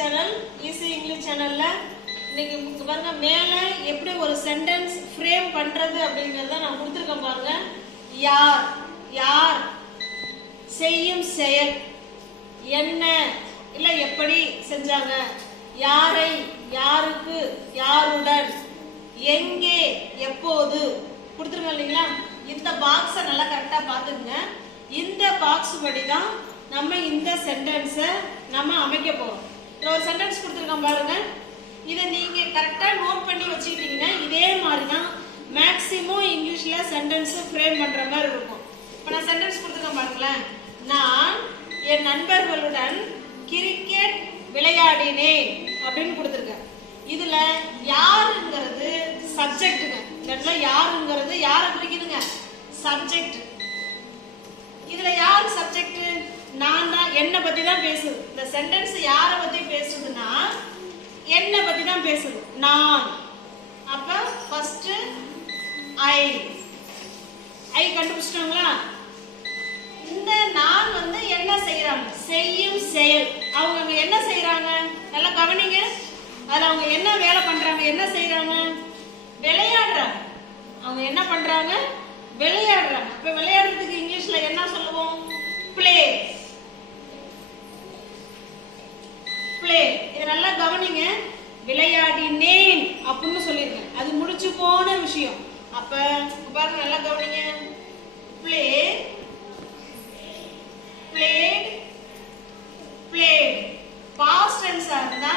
Channel easy English சேனல்ல இன்னைக்கு பாருங்க மேல எப்படி ஒரு சென்டென்ஸ் ஃப்ரேம் பண்றது அப்படிங்கறத நான் கொடுத்திருக்கேன் பாருங்க. யார் யார் செய்யும் செயல் என்ன இல்ல எப்படி செஞ்சாங்க, யாரை யாருக்கு யாருடன் எங்கே எப்போது கொடுத்துருங்க இல்லைங்களா. இந்த பாக்ஸை நல்லா கரெக்டா பாத்துக்குங்க. இந்த பாக்ஸ் படி தான் நம்ம இந்த சென்டென்ஸை நம்ம அமைக்க போறோம். ஒரு சென்டென்ஸ் கொடுத்துருக்கோம் பாருங்க. இதை நீங்க கரெக்டா நோட் பண்ணி வச்சுக்கிட்டீங்கன்னா இதே மாதிரி தான் மேக்சிமம் இங்கிலீஷ்ல சென்டென்ஸ் ஃப்ரேம் பண்ற மாதிரி இருக்கும். இப்போ நான் சென்டென்ஸ் கொடுத்துருக்கேன் பாருங்களேன். நான் என் நண்பர்களுடன் கிரிக்கெட் விளையாடினேன் அப்படின்னு கொடுத்துருக்கேன். இதுல யாருங்கிறது சப்ஜெக்ட்டுங்க. இந்த இடத்துல யாருங்கிறது யாரை குறிக்குதுங்க? சப்ஜெக்ட். இதுல யாரு சப்ஜெக்ட்? நான் தான், என்ன பத்தி தான் பேசுது. இந்த சென்டென்ஸ் யாரை பத்தி பேசுதுன்னா என்ன பத்தி தான் பேசுது, நான். அப்ப ஃபர்ஸ்ட் ஐ கண்டுபிடிச்சிட்டாங்களா? இந்த நான் வந்து என்ன செய்யறாங்க? செய்யும் செயல். அவங்க என்ன செய்யறாங்க நல்லா கவனிங்க. அதுல அவங்க என்ன வேலை பண்றாங்க, என்ன செய்யறாங்க? விளையாடுறாங்க. அவங்க என்ன பண்றாங்க? விளையாடுறாங்க. இப்ப விளையாடுறதுக்கு இங்கிலீஷ்ல என்ன சொல்லுவோம்? பிளே. பிளே. இத நல்லா கவனிங்க. விளையாடினேன் அப்படின்னு சொல்லிருக்கேன், அது முடிச்சு போன விஷயம். அப்ப பாருங்க நல்லா கவனிங்க. Play played played past tense இருந்தா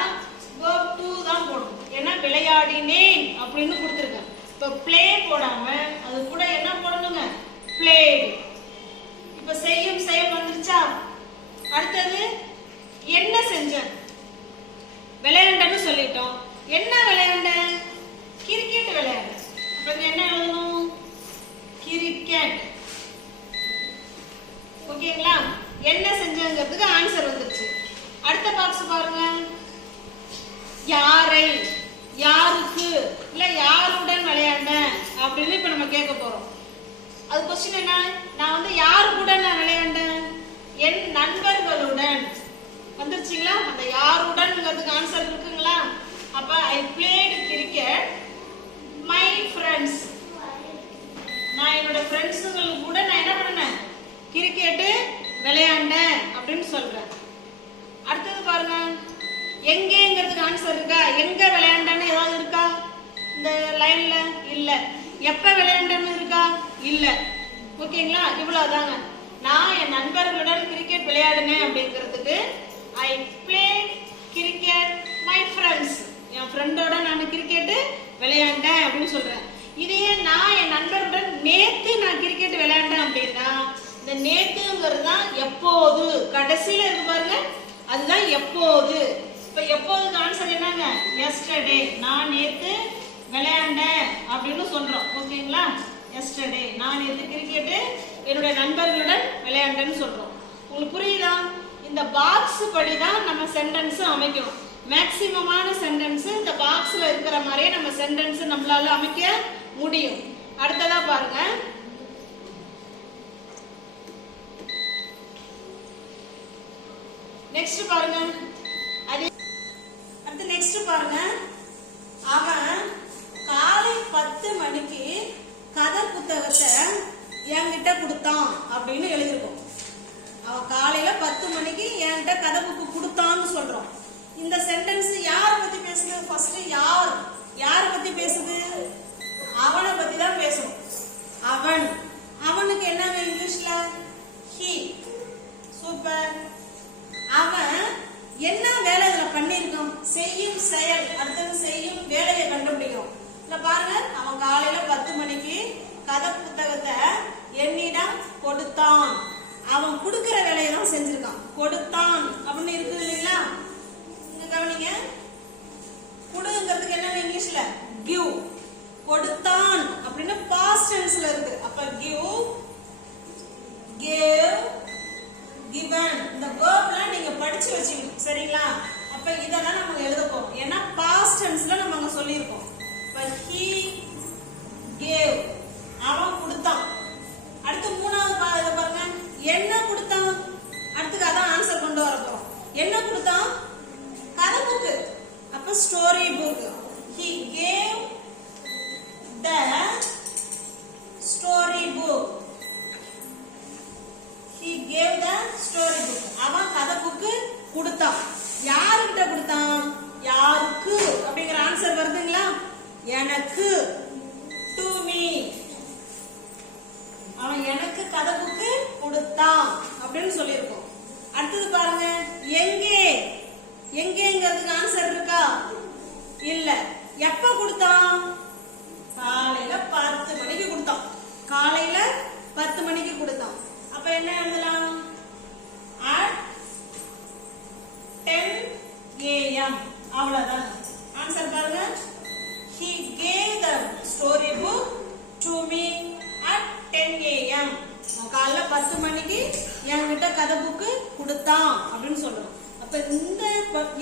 verb to தான் போடணும். ஏன்னா விளையாடினேன் அப்படின்னு கொடுத்திருக்கேன். இப்ப play போடாம அது கூட என்ன போடணுங்க? played. இப்ப செய்யும் செயல் வந்துருச்சா? அடுத்தது என்ன செஞ்சேன்? விளையாண்டன்னு சொல்லிட்டோம். என்ன விளையாண்ட? கிரிக்கெட் விளையாண்ட. அப்ப என்ன எழுதணும்? கிரிக்கெட். ஓகேங்களா? என்ன செஞ்சங்கிறதுக்கு ஆன்சர் வந்துருச்சு. அடுத்த பாக்ஸ் பாருங்க. யாரை யாருக்கு இல்ல யாருடன் விளையாண்ட அப்படின்னு இப்ப நம்ம கேட்க போறோம். அது क्वेश्चन என்ன? நான் வந்து யாரு கூட நான் விளையாண்டேன்? என் நண்பர்களுடன். வந்துருச்சுங்களா? அந்த யாருடன்ங்கிறதுக்கு ஆன்சர் இருக்குங்களா? அப்ப ஐ பிளேட் கிரிக்கெட் மை ஃப்ரெண்ட்ஸ். நான் என்னோட ஃப்ரெண்ட்ஸுங்களுக்கு கூட நான் என்ன பண்ணேன்? கிரிக்கெட் விளையாண்டேன் அப்படின்னு சொல்றேன். அடுத்தது பாருங்க. எங்கேங்கிறதுக்கு ஆன்சர் இருக்கா? எங்க விளையாண்டன்னு ஏதாவது இருக்கா இந்த லைன்ல? இல்ல. எப்ப விளையாண்டன்னு இருக்கா? இல்ல. ஓகேங்களா? இவ்வளவுதாங்க. நான் என் நண்பர்களுடன் கிரிக்கெட் விளையாடினேன் அப்படிங்கிறதுக்கு I played cricket my friends. என் ஃப்ரெண்டோட நான் கிரிக்கெட் விளையாண்டேன் அப்படின்னு சொல்றேன். இதையே நான் என் நண்பருடன் நேத்து நான் கிரிக்கெட் விளையாண்டேன் அப்படின்னா இந்த நேத்துங்கிறது தான் எப்போது. கடைசியில இருக்கு பாருங்க, அதுதான் எப்போது. இப்ப எப்போதுக்கு ஆன்சர் என்னங்க? எஸ்டர்டே. நான் நேத்து விளையாண்டேன் அப்படின்னு சொல்றோம். ஓகேங்களா? எஸ்டர்டே நான் நேத்து கிரிக்கெட் என்னுடைய நண்பர்களுடன் விளையாண்டேன்னு சொல்றோம். உங்களுக்கு புரியுதா? இந்த பாக்ஸ் படி தான் நம்ம சென்டென்ஸ் அமைக்கணும். மேக்சிமமான சென்டென்ஸ் இந்த பாக்ஸ்ல இருக்கிற மாதிரியே நம்ம சென்டென்ஸ் நம்மளால அமைக்க முடியும். அடுத்ததா பாருங்க. நெக்ஸ்ட் பாருங்க. அடுத்து நெக்ஸ்ட் பாருங்க. அவன் காலை 10 மணிக்கு கதை புத்தகத்தை என்கிட்ட கொடுத்தான் அப்படின்னு எழுதிருக்கோம். அவன் காலையில 10 மணிக்கு என்கிட்ட கதை புக்கு கொடுத்தான்னு சொல்றோம். இந்த சென்டென்ஸ் யார பத்தி பேசுது? ஃபர்ஸ்ட் யார பத்தி பேசுது? அவனை பத்தி தான் பேசணும். அவன். அவனுக்கு என்னங்க இங்கிலீஷ்ல? he. சூப்பர். அவன் என்ன வேலை இதுல பண்ணிருக்கான்? செய்யும் செயல். அடுத்தது செய்யும் வேலையை கண்டுபிடிக்கும். இல்ல பாருங்க. அவன் காலையில 10 மணிக்கு கதை புத்தகத்தை என்னிடம் கொடுத்தான். அவன் கொடுக்கிற வேலையை தான் செஞ்சிருக்கான். கொடுத்தான் அப்படின்னு இருக்கு இல்லைங்களா? இங்க கவனிங்க. கொடுங்கிறதுக்கு என்ன இங்கிலீஷ்ல? give. கொடுத்தான் அப்படின்னு பாஸ்ட் டென்ஸ்ல இருக்கு. அப்ப give, gave, given. இந்த வெர்ப்லாம் நீங்க படிச்சு வச்சுக்கணும். சரிங்களா? அப்ப இதெல்லாம் நம்ம எழுத போறோம். ஏன்னா பாஸ்ட் டென்ஸ்ல நம்ம அங்க சொல்லியிருக்கோம். இப்ப he gave. அவன் கொடுத்தான். அடுத்து மூணாவது பாருங்க. என்ன கொடுத்தான்? அடுத்துக்கு அதான் ஆன்சர் கொண்டு வர போறோம். என்ன கொடுத்தான்? கதை கொடுத்தான்? காலையில 10 மணிக்கு கொடுத்தான். காலையில 10 மணிக்கு கொடுத்தான். அப்ப என்ன எழுதலாம்? at 10 AM. அவ்வளவுதான். ஆன்சர் பாருங்க. He gave the storybook to me at 10 AM. காலைல 10 மணிக்கு என்கிட்ட கதை புக்கு கொடுத்தான் அப்படின்னு சொல்லணும். அப்ப இந்த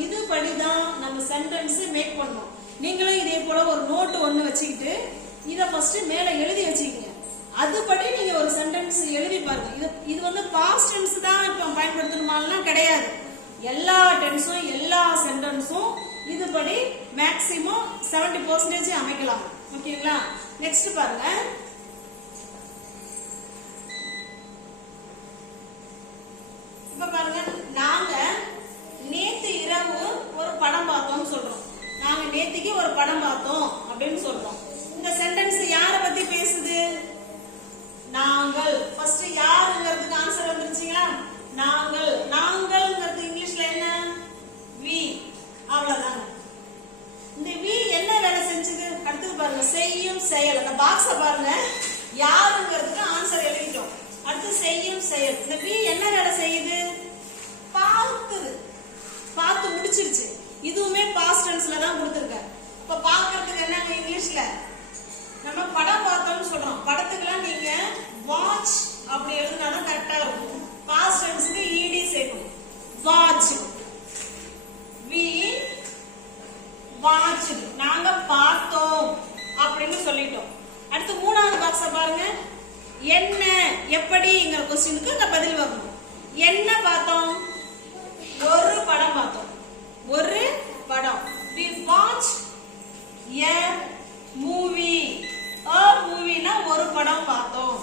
இது படிதான் நம்ம சென்டென்ஸ் மேக் பண்ணணும். நீங்களும் இதே போல ஒரு நோட் ஒன்னு வச்சுக்கிட்டு இத ஃபர்ஸ்ட் மேல எழுதி வச்சுக்கீங்க. அதுபடி நீங்க ஒரு சென்டென்ஸ் எழுதி பாருங்க. இது வந்து பாஸ்ட் டென்ஸ் தான் இப்ப பயன்படுத்தணுமாலாம் கிடையாது. எல்லா டென்ஸும் எல்லா சென்டென்ஸும் இதுபடி மேக்ஸிமம் 70% அமைக்கலாம். ஓகேங்களா? நெக்ஸ்ட் பாருங்க. இப்ப பாருங்க, நாங்க நேத்து இரவு ஒரு படம் பார்த்தோம்னு சொல்றோம். நாங்க நேத்திக்கு ஒரு படம் பார்த்தோம் அப்படின்னு சொல்றோம். இந்த சென்டென்ஸ் யாரை பத்தி பேசுது? நாங்கள். ஃபர்ஸ்ட் யாருங்கிறதுக்கு ஆன்சர் வந்துருச்சுங்களா? நாங்கள். நாங்கள்ங்கிறது இங்கிலீஷ்ல என்ன? we. அவ்வளவுதாங்க. இந்த we என்ன வேலை செஞ்சது? அடுத்து பாருங்க, செய்யும் செயல். அந்த பாக்ஸ பாருங்க, யாருங்கிறதுக்கு ஆன்சர் எழுதிட்டோம். அடுத்து செய்யும் செயல். இந்த we என்ன வேலை செய்யுது? பார்த்தது. பார்த்து முடிச்சிருச்சு. இதுவுமே பாஸ்ட் டென்ஸ்ல தான் கொடுத்திருக்க. இப்ப பார்க்கிறதுக்கு என்னங்க இங்கிலீஷ்ல? நம்ம படம் பார்த்தோம்னு சொல்றோம். படத்துக்குலாம் நீங்க வாட்ச் அப்படி எழுதினாலும் கரெக்டா இருக்கும். பாஸ்ட் டென்ஸ்க்கு ed சேர்க்கணும். வாட்ச். we watched. நாங்க பார்த்தோம் அப்படின்னு சொல்லிட்டோம். அடுத்து மூணாவது பாக்ஸ பாருங்க. என்ன எப்படிங்கிற क्वेश्चनக்கு இந்த பதில் வரணும். என்ன பார்த்தோம்? ஒரு படம் பார்த்தோம். ஒரு படம். we watched a movie. a movie னா ஒரு படம் பார்த்தோம்.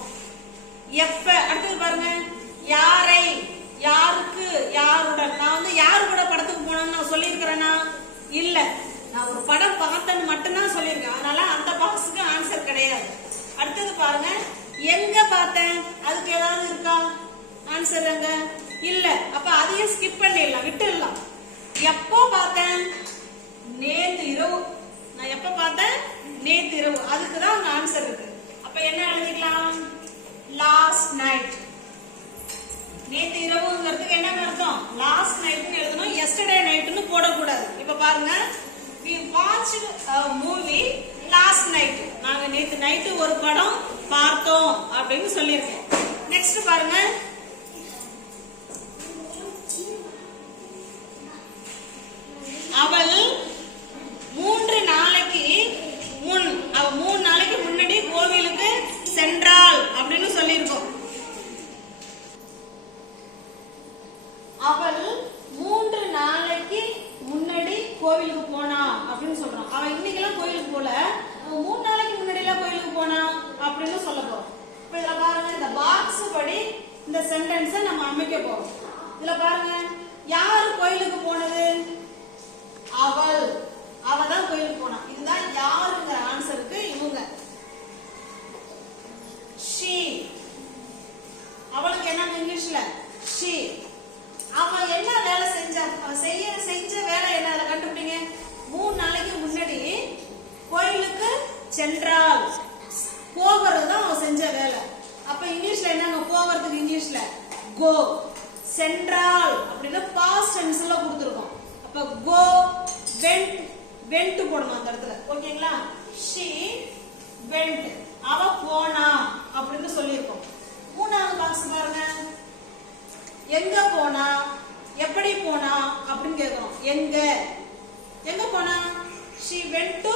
எப்ப? அடுத்து பாருங்க, யாரை, யாருக்கு, யாருடன். நான் வந்து யாரு கூட படத்துக்கு போனேன்னு நான் சொல்லியிருக்கிறேனா? இல்ல, நான் ஒரு படம் பார்த்தேன்னு மட்டும்தான் சொல்லியிருக்கேன். அதனால அந்த பாக்ஸுக்கு ஆன்சர் கிடையாது. அடுத்தது பாருங்க, எங்க பார்த்தேன்? அதுக்கு ஏதாவது இருக்கா ஆன்சர்? அங்க இல்ல. அப்ப அதையும் ஸ்கிப் பண்ணிடலாம், விட்டுடலாம். எப்போ பார்த்தேன்? நேத்து இரவு. நான் எப்ப பார்த்தேன்? நேத்து இரவு. அதுக்குதான் அங்க ஆன்சர் இருக்கு. அப்ப என்ன எழுதிக்கலாம்? Last night. நேத்து இரவுங்கிறதுக்கு என்ன அர்த்தம்? லாஸ்ட் நைட்னு எழுதணும். எஸ்டர்டே நைட்னு போடக்கூடாது. இப்ப பாருங்க, we watched a movie last night. நாங்க நேத்து நைட்டு ஒரு படம் பார்த்தோம் அப்படின்னு சொல்லியிருக்கேன். நெக்ஸ்ட் பாருங்க, அவள் 3 நாளைக்கு முன், அவ 3 நாளைக்கு முன்னாடி கோவிலுக்கு சென்றாள் அப்படின்னு சொல்லியிருக்கோம். அவள் 3 நாளைக்கு முன்னாடி கோவிலுக்கு போனா அப்படின்னு சொல்றோம். அவ இன்னைக்கெல்லாம் கோயிலுக்கு போல, 3 நாளைக்கு முன்னாடி எல்லாம் கோயிலுக்கு போனா அப்படின்னு சொல்ல போறோம். இப்ப இதுல பாருங்க, இந்த பாக்ஸ் படி இந்த சென்டென்ஸை நம்ம அமைக்க போறோம். இதுல பாருங்க, யாரு கோயிலுக்கு போனது? அவள். அவதான் கோயிலுக்கு போனா. இதுதான் யாருங்கிற ஆன்சருக்கு இவங்க. she. அவளுக்கு என்ன இங்கிலீஷ்ல? she. அவன் என்ன வேலை செஞ்சா? செஞ்ச வேலை என்ன? அதை கண்டுபிடிங்க. 3 நாளைக்கு முன்னாடி கோயிலுக்கு சென்றாள். போகிறதுதான் அவன் செஞ்ச வேலை. அப்ப இங்கிலீஷ்ல என்னங்க போகிறதுக்கு? இங்கிலீஷ்ல go. சென்றாள் அப்படின்னு பாஸ்ட் டென்ஸ்ல கொடுத்திருக்கோம். அப்ப go, went போடணும் அந்த இடத்துல. ஓகேங்களா? she went. அவ போனா அப்படின்னு சொல்லியிருக்கோம். மூணாவது பாக்ஸ் பாருங்க, எங்க போனா, எப்படி போனா அப்படின்னு கேட்கிறோம். எங்க எங்க போனா? she went to,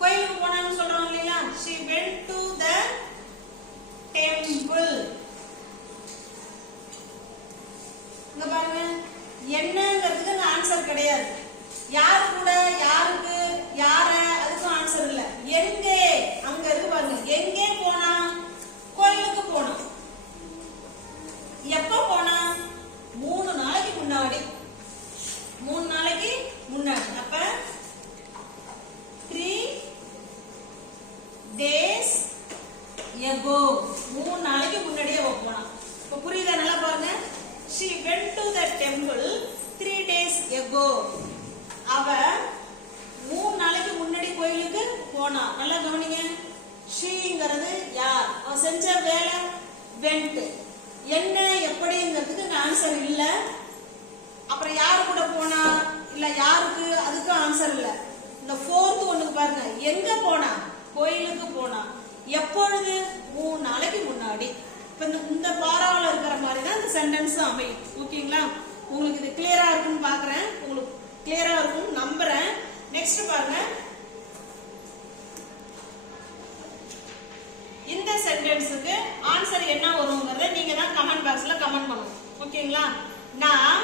கோயிலுக்கு போனான்னு சொல்றோம் இல்லையா? she went to the temple. இங்க பாருங்க, என்னங்கிறதுக்கு ஆன்சர் கிடையாது. யாரு கூட, யாருக்கு, யார, அதுக்கும் ஆன்சர் இல்ல. எங்கே, அங்க இருக்கு பாருங்க. எங்கே போனா? கோயிலுக்கு போனா. எப்ப போனா? 3 நாளைக்கு முன்னாடி. 3 நாளைக்கு முன்னாடி. அப்ப 3 days ago. 3 நாளைக்கு முன்னாடியே போனா. இப்ப புரியுதா? நல்லா பாருங்க. she went to the temple 3 days ago. என்ன எப்படிங்கிறதுக்கு ஆன்சர் இல்ல. அப்புறம் யாரு கூட போனா இல்ல யாருக்கு அதுக்கு ஆன்சர் இல்ல. இந்த ஃபோர்த் ஒண்ணுக்கு பாருங்க, எங்க போனா, கோயிலுக்கு போனா, எப்பொழுது, 3 நாளைக்கு முன்னாடி. இப்ப இந்த பாராவில் இருக்கிற மாதிரி தான் இந்த சென்டென்ஸ் அமையும். ஓகேங்களா? உங்களுக்கு இது கிளியரா இருக்குன்னு பாக்குறேன். உங்களுக்கு கிளியரா இருக்கும் நம்புறேன். நெக்ஸ்ட் பாருங்க, இந்த சென்டென்ஸுக்கு ஆன்சர் என்ன வரும்ங்கறத நீங்க தான் கமெண்ட் பாக்ஸ்ல கமெண்ட் பண்ணணும். ஓகேங்களா? நான்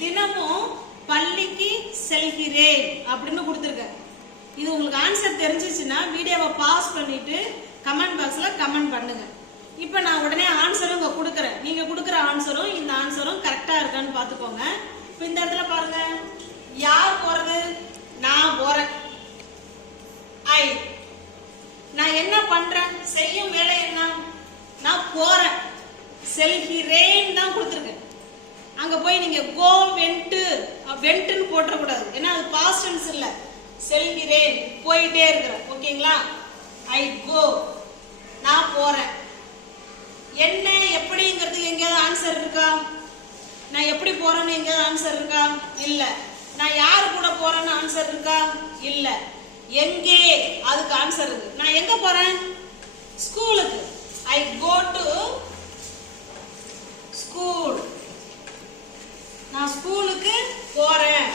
தினமும் பள்ளிக்கு செல்கிறேன் அப்படின்னு கொடுத்துருக்கேன். இது உங்களுக்கு ஆன்சர் தெரிஞ்சிச்சுன்னா வீடியோவை பாஸ் பண்ணிட்டு கமெண்ட் பாக்ஸ்ல கமெண்ட் பண்ணுங்க. இப்ப நான் உடனே ஆன்சரும் இங்க கொடுக்கறேன். நீங்க கொடுக்கற ஆன்சரும் இந்த ஆன்சரும் கரெக்டா இருக்கான்னு பாத்துக்கோங்க. இப்ப இந்த இடத்துல பாருங்க, யார் போறது, நான் போறேன். நான் என்ன பண்றேன், செய்யும் வேலை என்ன, நான் போறேன். செல்கிறேன் தான் கொடுத்துருக்கேன். அங்க போய் நீங்க கோ வென்ட்னு போட்ட கூடாது. ஏன்னா அது பாஸ்ட் டென்ஸ் இல்ல. செல்கிறேன், போயிட்டே இருக்கிறேன். ஓகேங்களா? ஐ கோ, நான் போறேன். என்ன எப்படிங்கிறது எங்கேயாவது ஆன்சர் இருக்கா? நான் எப்படி போறேன்னு எங்கேயாவது ஆன்சர் இருக்கா? இல்ல. நான் யாரு கூட போறேன்னு ஆன்சர் இருக்கா? இல்ல. எங்கே, அதுக்கு ஆன்சர் இருக்கு. நான் எங்க போறேன், ஸ்கூலுக்கு. ஐ கோ டு ஸ்கூல். நான் ஸ்கூலுக்கு போறேன்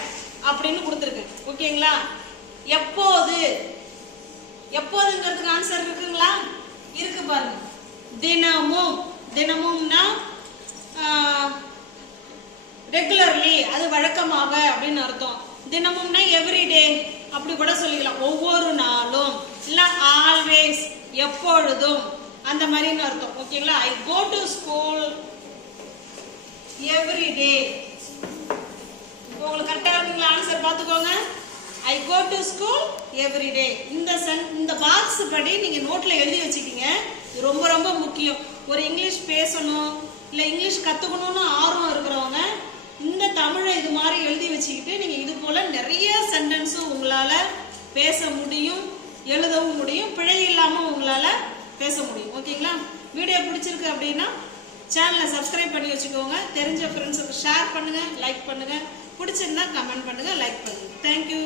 அப்படின்னு கொடுத்துருக்கேன். ஓகேங்களா? எப்போது, எப்போதுங்கிறதுக்கு ஆன்சர் இருக்குங்களா? இருக்கு பாருங்க. தினமும், தினமும்னா ரெகுலர்லி, அது வழக்கமாக அப்படின்னு அர்த்தம். தினமும்னா எவ்ரிடே அப்படி கூட சொல்லிக்கலாம். ஒவ்வொரு நாளும், இல்ல ஆல்வேஸ், எப்பொழுதும், அந்த மாதிரின்னு அர்த்தம். ஓகேங்களா? ஐ கோ டு ஸ்கூல் எவ்ரிடே. உங்களுக்கு கரெக்டா இருக்குங்களா? ஆன்சர் பாத்துக்கோங்க. ஐ கோ டு ஸ்கூல் எவ்ரிடே. இந்த பாக்ஸ் படி நீங்க நோட்ல எழுதி வச்சுக்கீங்க. இது ரொம்ப ரொம்ப முக்கியம். ஒரு இங்கிலீஷ் பேசணும் இல்ல இங்கிலீஷ் கத்துக்கணும்னு ஆர்வம் இருக்கிறவங்க இந்த தமிழை இது மாதிரி எழுதி வச்சுக்கிட்டு நீங்க இது போல நிறைய சென்டென்ஸும் உங்களால பேச முடியும், எழுதவும் முடியும், பிழை இல்லாம உங்களால பேச முடியும். ஓகேங்களா? வீடியோ பிடிச்சிருக்கு அப்படின்னா சேனலை சப்ஸ்கிரைப் பண்ணி வச்சுக்கோங்க. தெரிஞ்ச ஃப்ரெண்ட்ஸுக்கு ஷேர் பண்ணுங்க, லைக் பண்ணுங்க. பிடிச்சிருந்தா கமெண்ட் பண்ணுங்க, லைக் பண்ணுங்க. தேங்க்யூ.